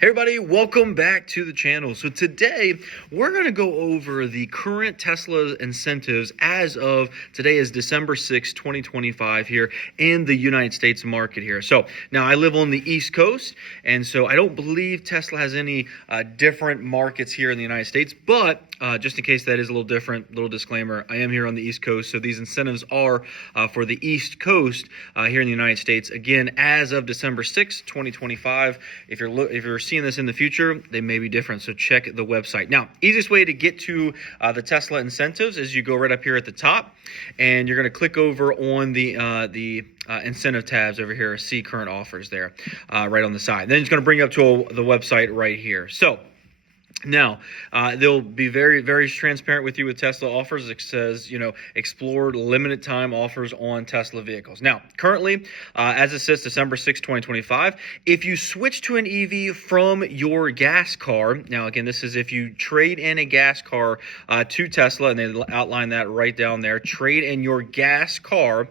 Hey everybody, welcome back to the channel. So today we're going to go over the current Tesla incentives as of today is December 6, 2025 here in the United States market here. So now I live on the East Coast, and so I don't believe Tesla has any different markets here in the United States, but just in case that is a little different, little disclaimer, I am here on the East Coast, so these incentives are for the East Coast here in the United States. Again, as of December 6, 2025, if you're seeing this in the future, they may be different, so check the website. Now, easiest way to get to the Tesla incentives is you go right up here at the top, and you're going to click over on the incentive tabs over here, see current offers there, right on the side. Then it's going to bring you up to the website right here. So now, they'll be very, very transparent with you with Tesla offers. It says, explore limited time offers on Tesla vehicles. Now, currently, as it says December 6, 2025, if you switch to an EV from your gas car, now again, this is if you trade in a gas car to Tesla, and they outline that right down there, trade in your gas car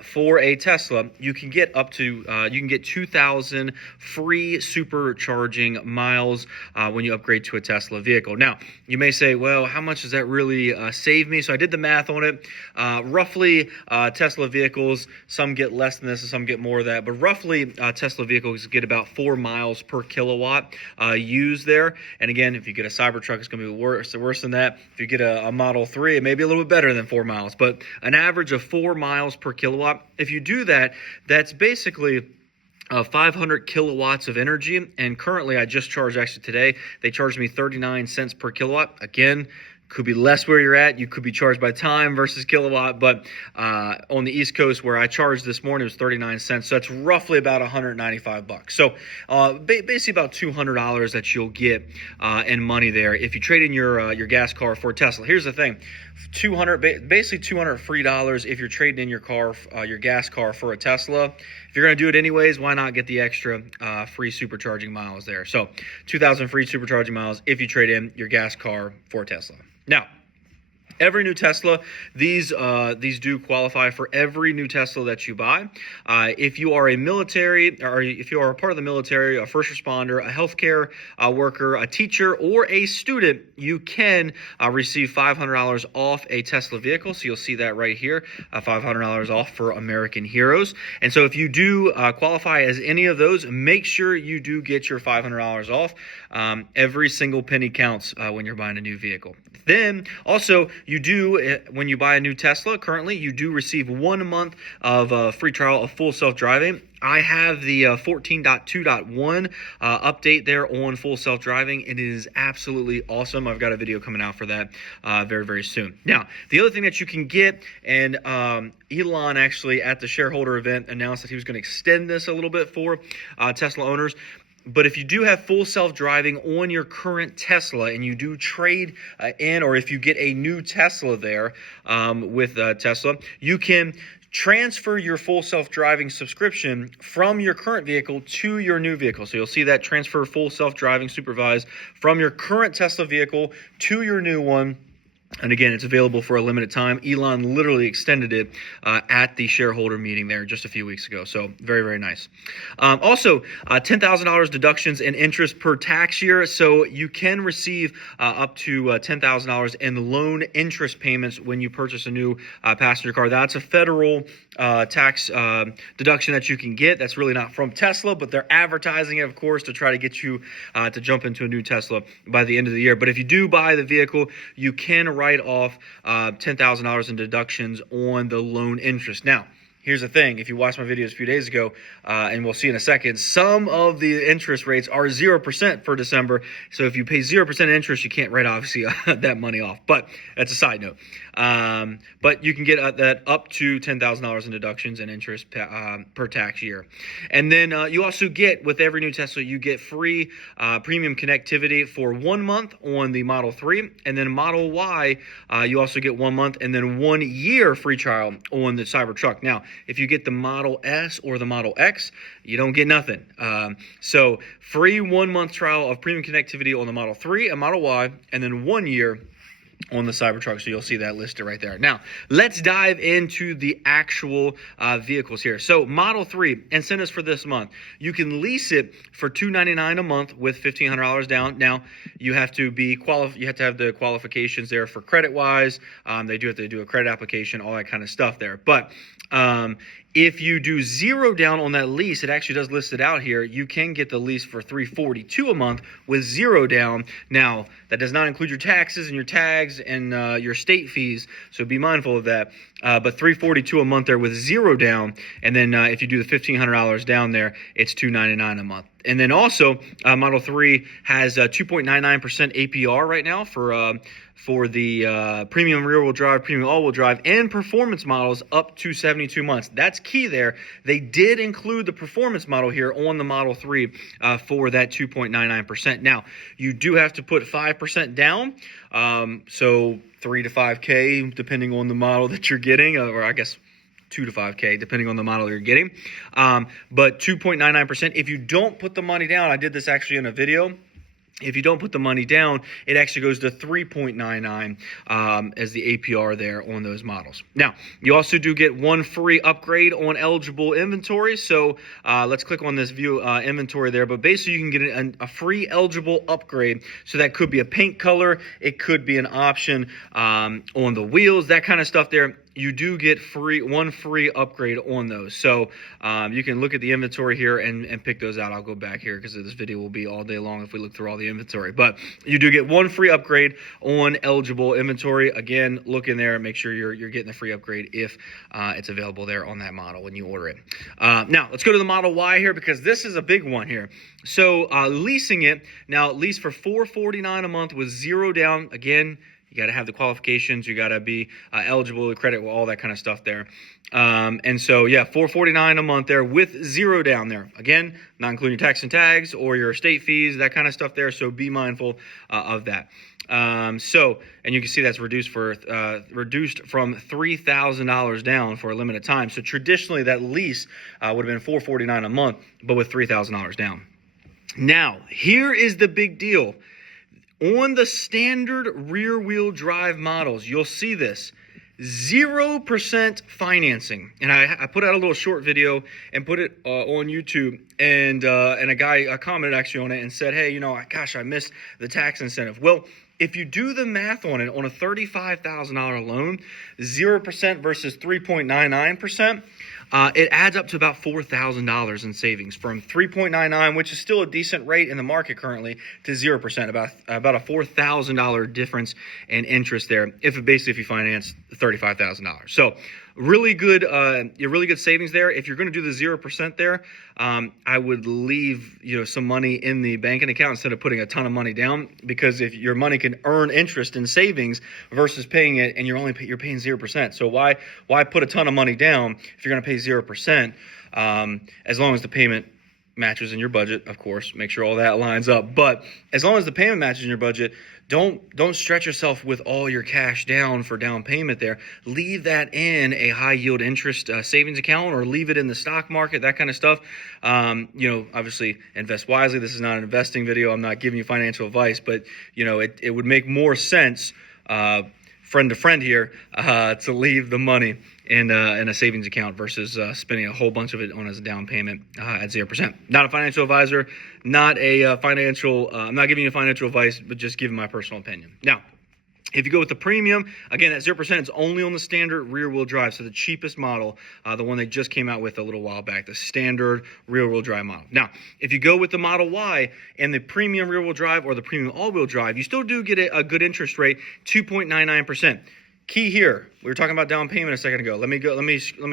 for a Tesla, you can get up to, 2,000 free supercharging miles when you upgrade to a Tesla vehicle. Now, you may say, well, how much does that really save me? So I did the math on it. Roughly, Tesla vehicles, some get less than this and some get more of that, but roughly Tesla vehicles get about 4 miles per kilowatt used there. And again, if you get a Cybertruck, it's going to be worse than that. If you get a Model 3, it may be a little bit better than 4 miles, but an average of 4 miles per kilowatt. If you do that, that's basically 500 kilowatts of energy, and currently I just charged, actually today, they charged me 39 cents per kilowatt. Again, could be less where you're at. You could be charged by time versus kilowatt, but on the East Coast where I charged this morning, it was 39 cents. So that's roughly about $195. So basically about $200 that you'll get in money there if you trade in your gas car for Tesla. Here's the thing. Basically $200 free dollars if you're trading in your car, your gas car for a Tesla. If you're going to do it anyways, why not get the extra free supercharging miles there? So 2,000 free supercharging miles if you trade in your gas car for a Tesla. Now, every new Tesla, these do qualify for every new Tesla that you buy. If you are a military, or if you are a part of the military, a first responder, a healthcare worker, a teacher, or a student, you can receive $500 off a Tesla vehicle. So you'll see that right here, $500 off for American Heroes. And so if you do qualify as any of those, make sure you do get your $500 off. Every single penny counts when you're buying a new vehicle. Then also, you do, when you buy a new Tesla, currently, you do receive 1 month of free trial of full self-driving. I have the 14.2.1 update there on full self-driving. It is absolutely awesome. I've got a video coming out for that very, very soon. Now, the other thing that you can get, and Elon actually at the shareholder event announced that he was going to extend this a little bit for Tesla owners. But if you do have full self-driving on your current Tesla and you do trade in, or if you get a new Tesla there with Tesla, you can transfer your full self-driving subscription from your current vehicle to your new vehicle. So you'll see that transfer full self-driving supervised from your current Tesla vehicle to your new one. And again, it's available for a limited time. Elon literally extended it at the shareholder meeting there just a few weeks ago. So very, very nice. Also, $10,000 deductions in interest per tax year. So you can receive up to $10,000 in loan interest payments when you purchase a new passenger car. That's a federal tax deduction that you can get. That's really not from Tesla, but they're advertising it, of course, to try to get you to jump into a new Tesla by the end of the year. But if you do buy the vehicle, you can write off $10,000 in deductions on the loan interest. Now, here's the thing. If you watched my videos a few days ago, and we'll see in a second, some of the interest rates are 0% for December. So if you pay 0% interest, you can't write, obviously, that money off. But that's a side note. But you can get that up to $10,000 in deductions and interest per tax year. And then you also get, with every new Tesla, you get free premium connectivity for 1 month on the Model 3. And then Model Y, you also get 1 month and then 1 year free trial on the Cybertruck. Now, if you get the Model S or the Model X, you don't get nothing. So free 1 month trial of premium connectivity on the Model 3 and Model Y, and then 1 year on the Cybertruck, so you'll see that listed right there. Now, let's dive into the actual vehicles here. So, Model 3, incentives for this month. You can lease it for $299 a month with $1,500 down. Now, you have to have the qualifications there for credit-wise. They do have to do a credit application, all that kind of stuff there. But if you do zero down on that lease, it actually does list it out here. You can get the lease for $342 a month with zero down. Now, that does not include your taxes and your tags and your state fees, so be mindful of that. But $342 a month there with zero down, and then if you do the $1,500 down there, it's $299 a month. And then also, Model 3 has 2.99% APR right now for the premium rear-wheel drive, premium all-wheel drive, and performance models up to 72 months. That's key there. They did include the performance model here on the Model 3 for that 2.99%. Now, you do have to put 5% down, so 3 to 5K, depending on the model that you're getting, or I guess 2 to 5K, depending on the model you're getting. But 2.99%. If you don't put the money down, I did this actually in a video. If you don't put the money down, it actually goes to 3.99 as the APR there on those models. Now, you also do get one free upgrade on eligible inventory. So let's click on this view inventory there. But basically, you can get a free eligible upgrade. So that could be a paint color. It could be an option on the wheels, that kind of stuff there. You do get one free upgrade on those. So you can look at the inventory here and pick those out. I'll go back here because this video will be all day long if we look through all the inventory. But you do get one free upgrade on eligible inventory. Again, look in there and make sure you're getting the free upgrade if it's available there on that model when you order it. Now, let's go to the Model Y here because this is a big one here. So leasing it, now lease for $449 a month with zero down. Again, you got to have the qualifications. You got to be eligible to credit, all that kind of stuff there. And so, yeah, $449 a month there with zero down there. Again, not including your tax and tags or your estate fees, that kind of stuff there. So be mindful of that. And you can see that's reduced from $3,000 down for a limited time. So traditionally, that lease would have been $449 a month, but with $3,000 down. Now, here is the big deal. On the standard rear-wheel drive models, you'll see this, 0% financing. And I put out a little short video and put it on YouTube, and a guy commented actually on it and said, hey, gosh, I missed the tax incentive. Well, if you do the math on it, on a $35,000 loan, 0% versus 3.99%, it adds up to about $4,000 in savings from 3.99, which is still a decent rate in the market currently, to 0%, about a $4,000 difference in interest there if you finance $35,000. So really good savings there. If you're going to do the 0% there, I would leave some money in the banking account instead of putting a ton of money down, because if your money can earn interest in savings versus paying it and you're paying 0%. So why put a ton of money down if you're going to pay 0%? As long as the payment matches in your budget, of course, make sure all that lines up. But as long as the payment matches in your budget, don't stretch yourself with all your cash down for down payment there. Leave that in a high yield interest savings account, or leave it in the stock market, that kind of stuff. Obviously invest wisely. This is not an investing video. I'm not giving you financial advice, but it would make more sense, friend to friend here, to leave the money in a savings account versus spending a whole bunch of it on as a down payment at 0%. Not a financial advisor, not a financial. I'm not giving you financial advice, but just giving my personal opinion. Now, if you go with the premium, again, that 0% is only on the standard rear-wheel drive, so the cheapest model, the one they just came out with a little while back, the standard rear-wheel drive model. Now, if you go with the Model Y and the premium rear-wheel drive or the premium all-wheel drive, you still do get a good interest rate, 2.99%. Key here, we were talking about down payment a second ago. Let me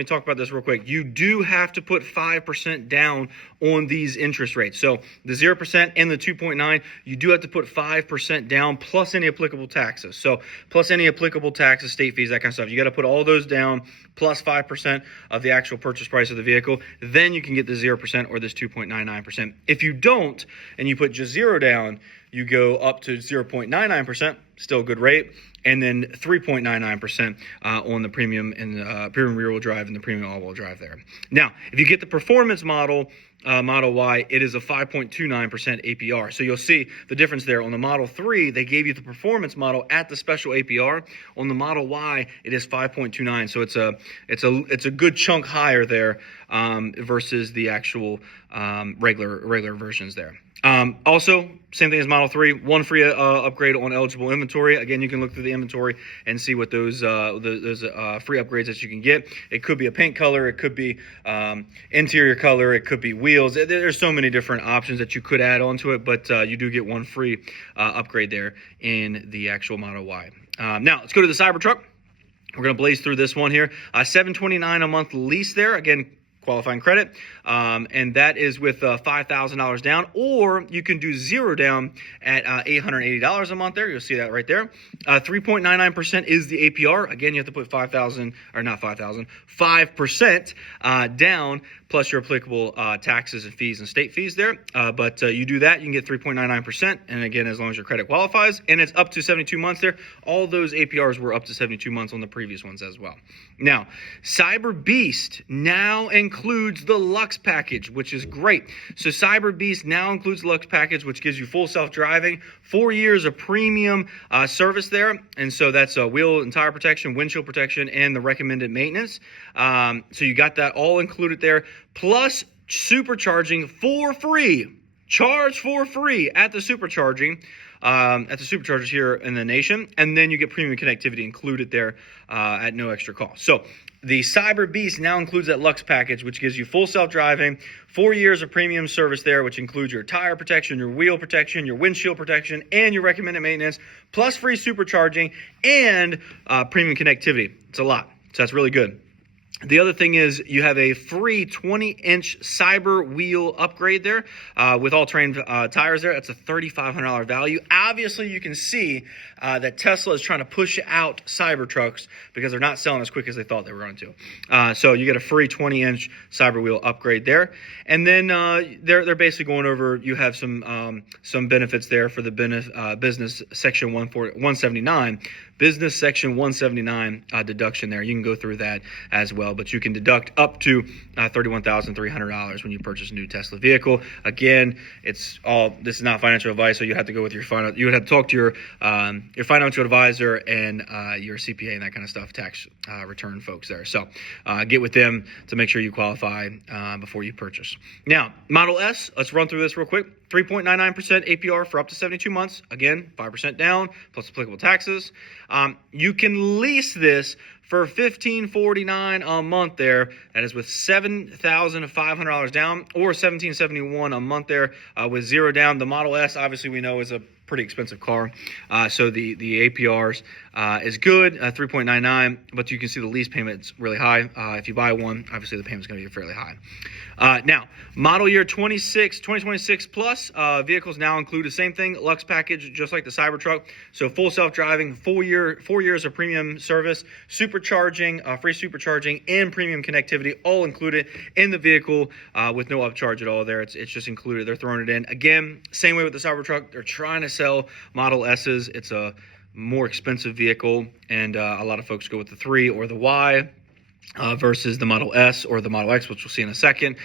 talk about this real quick. You do have to put 5% down on these interest rates. So the 0% and the 2.9, you do have to put 5% down plus any applicable taxes. So plus any applicable taxes, state fees, that kind of stuff. You got to put all those down plus 5% of the actual purchase price of the vehicle. Then you can get the 0% or this 2.99%. If you don't and you put just zero down, you go up to 0.99%, still a good rate, and then 3.99% on the premium and premium rear-wheel drive and the premium all-wheel drive there. Now, if you get the performance model, Model Y, it is a 5.29% APR. So you'll see the difference there. On the Model 3, they gave you the performance model at the special APR. On the Model Y, it is 5.29. So it's a good chunk higher there versus the actual regular versions there. Also, same thing as Model 3, one free upgrade on eligible inventory. Again, you can look through the inventory and see what those free upgrades that you can get. It could be a paint color, it could be interior color, it could be wheels. There's so many different options that you could add onto it, but you do get one free upgrade there in the actual Model Y. Now, let's go to the Cybertruck. We're going to blaze through this one here. $729 a month lease there. Again, qualifying credit, and that is with $5,000 down, or you can do zero down at $880 a month there. You'll see that right there. 3.99% is the APR. Again, you have to put 5% down, plus your applicable taxes and fees and state fees there. But you do that, you can get 3.99%, and again, as long as your credit qualifies, and it's up to 72 months there. All those APRs were up to 72 months on the previous ones as well. Now, Cyber Beast now includes the Luxe package, which is great. So Cyber Beast now includes the Luxe package, which gives you full self-driving, 4 years of premium service there. And so that's wheel and tire protection, windshield protection, and the recommended maintenance. So you got that all included there, plus supercharging for free. Charge for free at the superchargers here in the nation, and then you get premium connectivity included there at no extra cost. So the Cyber Beast now includes that Luxe package, which gives you full self-driving, 4 years of premium service there, which includes your tire protection, your wheel protection, your windshield protection, and your recommended maintenance, plus free supercharging and premium connectivity. It's a lot, so that's really good. The other thing is you have a free 20-inch Cyber wheel upgrade there with all-terrain tires there. That's a $3,500 value. Obviously, you can see that Tesla is trying to push out Cybertrucks because they're not selling as quick as they thought they were going to. So you get a free 20-inch Cyber wheel upgrade there. And then they're basically going over, you have some benefits there for the business section 179. Business section 179 deduction there. You can go through that as well, but you can deduct up to $31,300 when you purchase a new Tesla vehicle. Again, this is not financial advice, so you have to go with you would have to talk to your financial advisor and your CPA and that kind of stuff, tax return folks there. So get with them to make sure you qualify before you purchase. Now, Model S, let's run through this real quick. 3.99% APR for up to 72 months. Again, 5% down, plus applicable taxes. You can lease this for $1,549 a month there. That is with $7,500 down, or $1,771 a month there with zero down. The Model S, obviously, we know is a pretty expensive car. So the APRs is good, 3.99, but you can see the lease payment's really high. If you buy one, obviously the payment's going to be fairly high. Now, model year 2026 plus vehicles now include the same thing, Luxe package, just like the Cybertruck. So full self-driving, 4 years of premium service, supercharging, free supercharging, and premium connectivity, all included in the vehicle with no upcharge at all there. It's just included. They're throwing it in. Again, same way with the Cybertruck. They're trying to sell Model S's. It's a more expensive vehicle, and a lot of folks go with the 3 or the Y. Versus the Model S or the Model X, which we'll see in a second.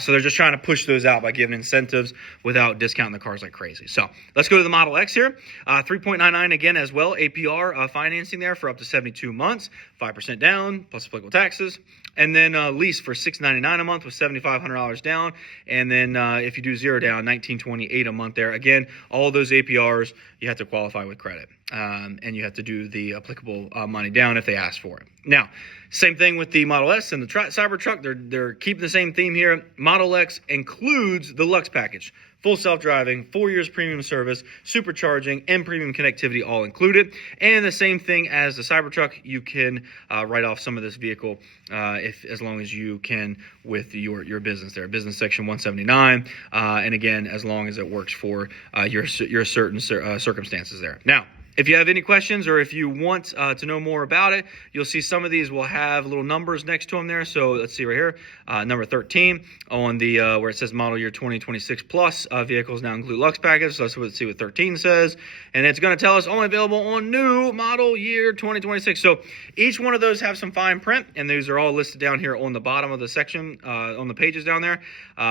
So they're just trying to push those out by giving incentives without discounting the cars like crazy. So let's go to the Model X here. 3.99 again as well. APR financing there for up to 72 months. 5% down, plus applicable taxes. And then lease for $699 a month with $7,500 down. And then if you do zero down, $1,928 a month there. Again, all those APRs, you have to qualify with credit. And you have to do the applicable money down if they ask for it. Now, same thing with the Model S and the Cybertruck. They're keeping the same theme here. Model X includes the Luxe package. Full self-driving, 4 years premium service, supercharging, and premium connectivity all included. And the same thing as the Cybertruck, you can write off some of this vehicle as long as you can with your business there. Business section 179, and again, as long as it works for your certain circumstances there. Now, If you have any questions or if you want to know more about it, you'll see some of these will have little numbers next to them there. So let's see right here, number 13 on the where it says model year 2026 plus vehicles now include Luxe package. So let's see what 13 says. And it's going to tell us only available on new model year 2026. So each one of those have some fine print, and these are all listed down here on the bottom of the section, on the pages down there.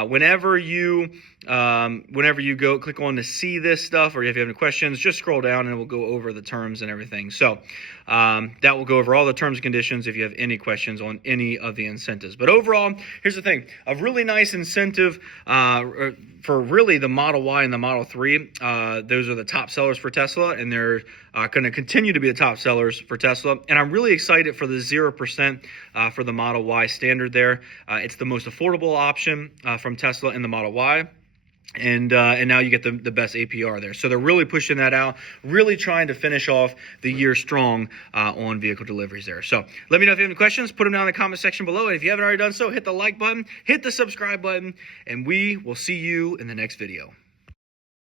Whenever you go click on to see this stuff, or if you have any questions, just scroll down and it will go over the terms and everything. So that will go over all the terms and conditions if you have any questions on any of the incentives. But overall, here's the thing: a really nice incentive for really the Model Y and the Model 3. Those are the top sellers for Tesla, and they're going to continue to be the top sellers for Tesla. And I'm really excited for the 0% for the Model Y standard there. It's the most affordable option from Tesla in the Model Y. And now you get the best APR there. So they're really pushing that out, really trying to finish off the year strong on vehicle deliveries there. So let me know if you have any questions. Put them down in the comment section below. And if you haven't already done so, hit the like button, hit the subscribe button, and we will see you in the next video.